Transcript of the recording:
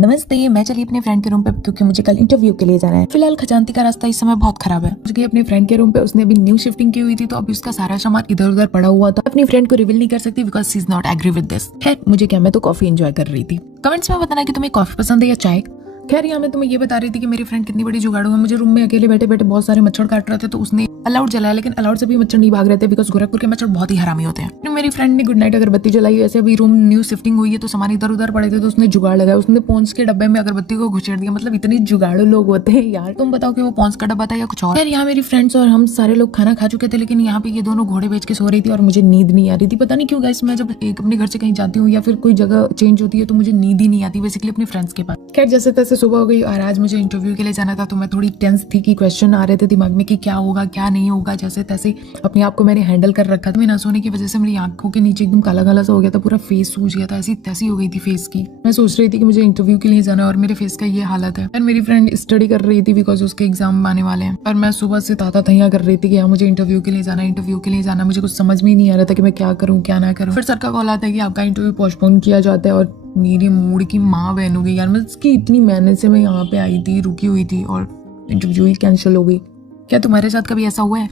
नमस्ते, मैं चली अपने फ्रेंड के रूम पे क्योंकि मुझे कल इंटरव्यू के लिए जाना है। फिलहाल खजानती का रास्ता इस समय बहुत खराब है। मुझे अपने फ्रेंड के रूम पे, उसने अभी न्यू शिफ्टिंग की हुई थी तो अभी उसका सारा सामान इधर उधर पड़ा हुआ था। अपनी फ्रेंड को रिवील नहीं कर सकती because she is not agree with this. खैर मुझे क्या, मैं तो कॉफी एंजॉय कर रही थी। कमेंट्स में बताना कि तुम्हें कॉफी पसंद है या चाय। खैर यहाँ मैं तुम्हें ये बता रही थी कि मेरी फ्रेंड कितनी बड़ी जुगाड़ू है। मुझे रूम में अकेले बैठे बैठे बहुत सारे मच्छर काट रहे थे तो उसने अलाउड जलाया, लेकिन अलाउड से भी मच्छर नहीं भाग रहे थे बिकॉज गोरखपुर के मच्छर बहुत ही हरामी होते हैं। फिर मेरी फ्रेंड ने गुड नाइट अगरबत्ती जलाई। ऐसे अभी रूम न्यू शिफ्टिंग हुई है तो सामान इधर उधर पड़े थे तो उसने जुगाड़ लगाया। उसने पॉन्स के डब्बे में अगरबत्ती को घुसेड़ दिया। मतलब इतने जुगाड़ू लोग होते हैं यार। तुम बताओ कि वो पॉन्स का डब्बा था या कुछ और। खैर यहाँ मेरी फ्रेंड्स और हम सारे लोग खाना खा चुके थे, लेकिन यहाँ पे ये दोनों घोड़े बेच के सो रही थी और मुझे नींद नहीं आ रही थी। पता नहीं क्यों गाइस, मैं जब अपने घर से कहीं जाती हूँ या फिर कोई जगह चेंज होती है तो मुझे नींद ही नहीं आती, बेसिकली अपने फ्रेंड्स के पास। खैर जैसे तैसे सुबह हो गई और आज मुझे इंटरव्यू के लिए जाना था तो मैं थोड़ी टेंस थी कि क्वेश्चन आ रहे थे दिमाग में कि क्या होगा क्या नहीं होगा। जैसे तैसे अपने आप को मैंने हैंडल कर रखा था। मैं ना सोने की वजह से मेरी आंखों के नीचे एकदम काला काला सा हो गया था, पूरा फेस सूज गया था, ऐसी तैसी हो गई थी फेस की। मैं सोच रही थी कि मुझे इंटरव्यू के लिए जाना और मेरे फेस का ये हालत है। और मेरी फ्रेंड स्टडी कर रही थी बिकॉज उसके एग्जाम आने वाले हैं। पर मैं सुबह से ताता तैया कर रही थी कि मुझे इंटरव्यू के लिए जाना, इंटरव्यू के लिए जाना। मुझे कुछ समझ में ही नहीं आ रहा था कि मैं क्या करूँ क्या ना करूँ। फिर सर का कॉल आता है कि आपका इंटरव्यू पोस्टपोन किया जाता है और मेरी मूड की माँ बहन हो गई यार। मैं इसकी इतनी मेहनत से मैं यहाँ पे आई थी, रुकी हुई थी और इंटरव्यू ही कैंसिल हो गई। क्या तुम्हारे साथ कभी ऐसा हुआ है?